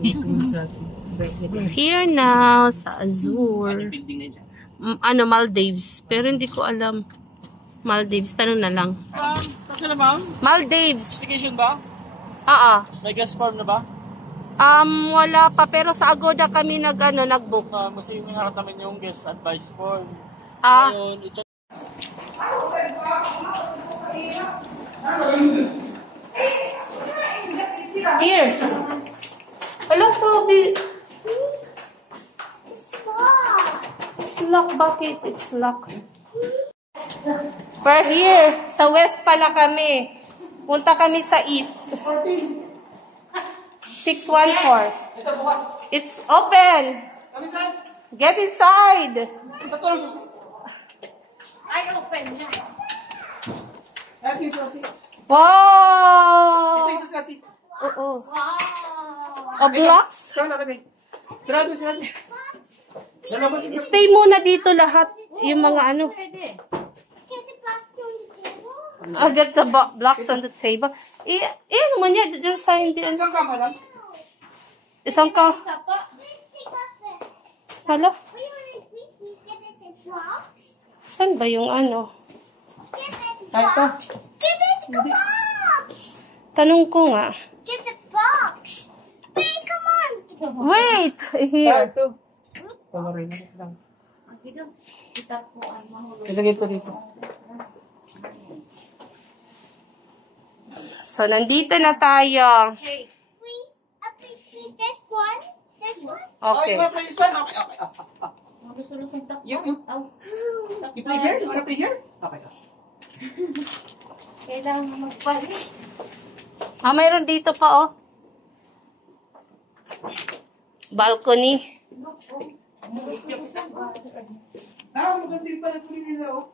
We're here now sa Azure. Maldives. Pero hindi ko alam. Maldives. Tanong na lang. Maldives. Application ba? May guest form na ba? Wala pa. Pero sa Agoda kami nag-book. Kasi yung nakita namin yung guest advice form. Ngayon, Here. Hello, Sophie. It's locked. Bakit? It's locked. We're here. Sa west pala kami. Punta kami sa east. 614. It's open. Get inside. I open now. Wow! Oo. Wow. Blocks? Sarado. Stay muna dito lahat. Yung mga ano. Get the blocks on the table. Ano man yan? Diyan sa hindi. Isang kama lang? Isang ka. Hala? Saan ba yung ano? Ito. Give it the box. Tanong ko nga. Get the box. Wait, come on. Wait! Here. Ito. lang. Ilagay ito dito. So, nandito na tayo. Hey, please this one. This one. Okay. You want to play this one? Okay. You play here? You want to play here? Okay. Kailangan magpalit. Mayroon dito pa, oh. Balcony. Maganda yung pala nila, oh.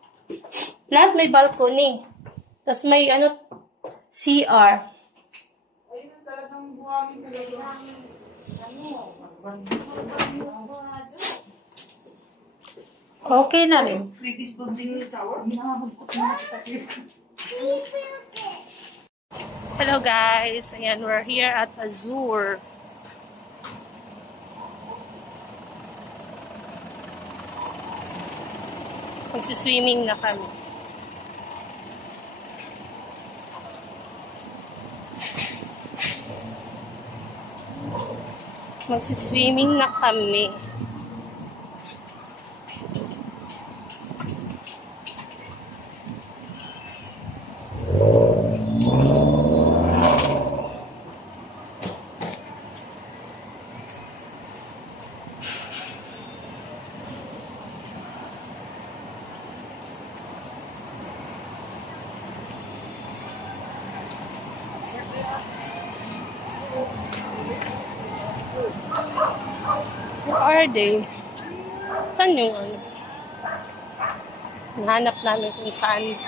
Lahat may balcony. Tapos may, CR. Ayun ang talagang buhangin talaga. Okay na rin. Hello guys. Ayan, we're here at Azure. Magsiswimming na kami. Magsiswimming na kami. Where are they? Saan yung ano? Nahanap namin kung saan.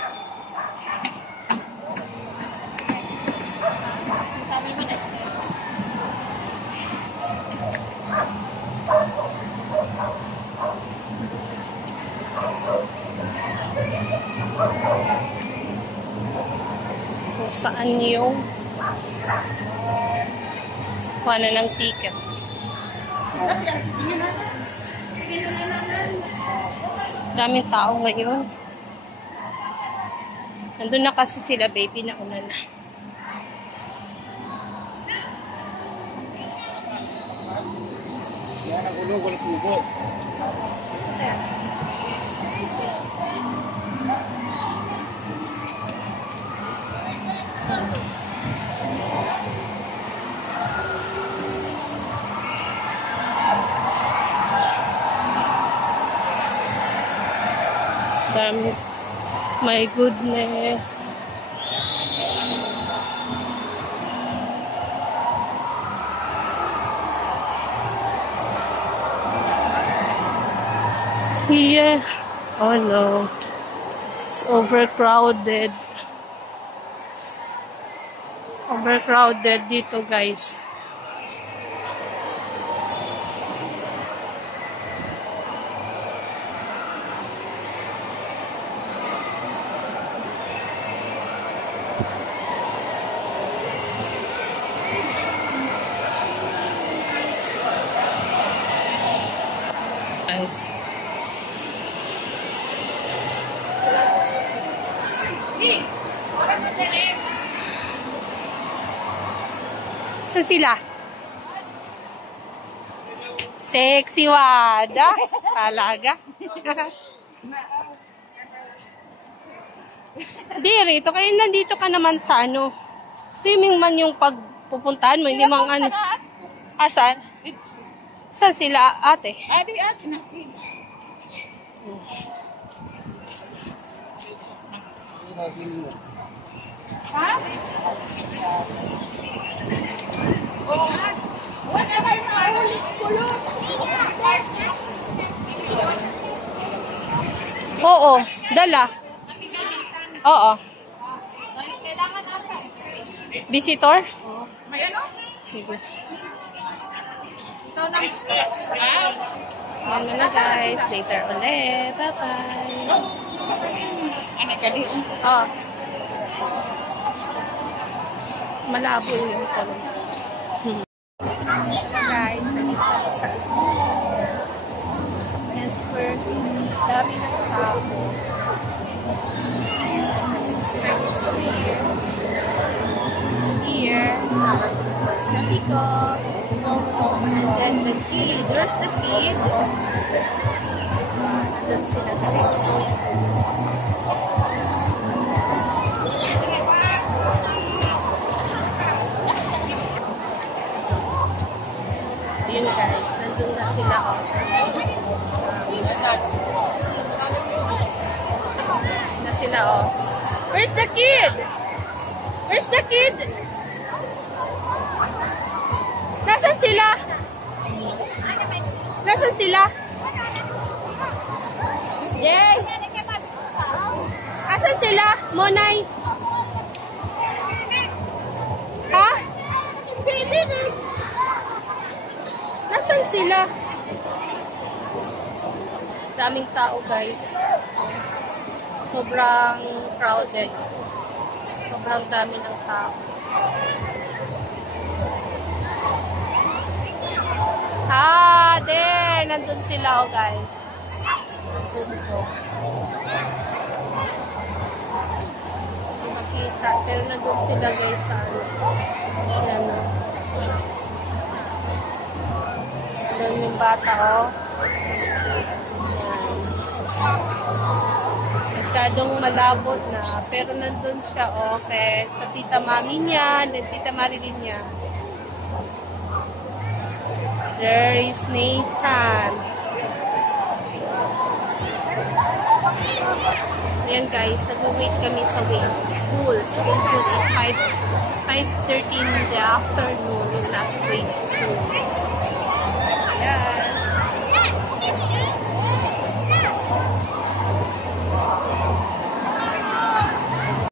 Kung saan yung kuha na ng ticket. Daming tao ngayon. Nandun na kasi sila, baby, na una na. Yan ang ulo, walang tubo. Dami. My goodness. Yeah. Oh no. It's overcrowded. Overcrowded dito, guys. house. Saan sila? Sexy wada. Talaga. Di, rito. Kaya nandito ka naman sa ano. Swimming man yung pagpupuntahan mo. Hindi mang ano. Asan? Saan sila, ate? Adi, ate na. Ha? Wala kayo mahuli. Oo, dala. Oo. Visitor? May ano? Sige. Ikaw na. Ano na guys, later ulit. Bye-bye. Ano ka di? Oh. Malabo yung color. Guys, nandito kami sa zoo. Ayan, super dami ng tao. Kasi it's Chinese New Year. Here, sa gabi ko. And then the kid. Where's the kid? Nandun sila guys. Yun guys, nandun na sila oh. Na sila oh. Where's the kid? Where's the kid? Nasaan sila? Nasaan sila? Jay! Asan sila? Monay? Ha? Nasaan sila? Daming tao guys. Sobrang crowded. Sobrang dami ng tao. There! Nandun sila oh guys. Nandun po. Hindi makita. Pero nandun sila guys sa ano. Ayan o. Nandun yung bata oh. Masyadong malabot na. Pero nandun siya okay. Sa tita mami niya, tita Marilyn niya. There is Nathan. Ayan guys, nag-wait kami sa wait pool. Schedule is 5:13 in the afternoon. Yung last wait pool. Ayan.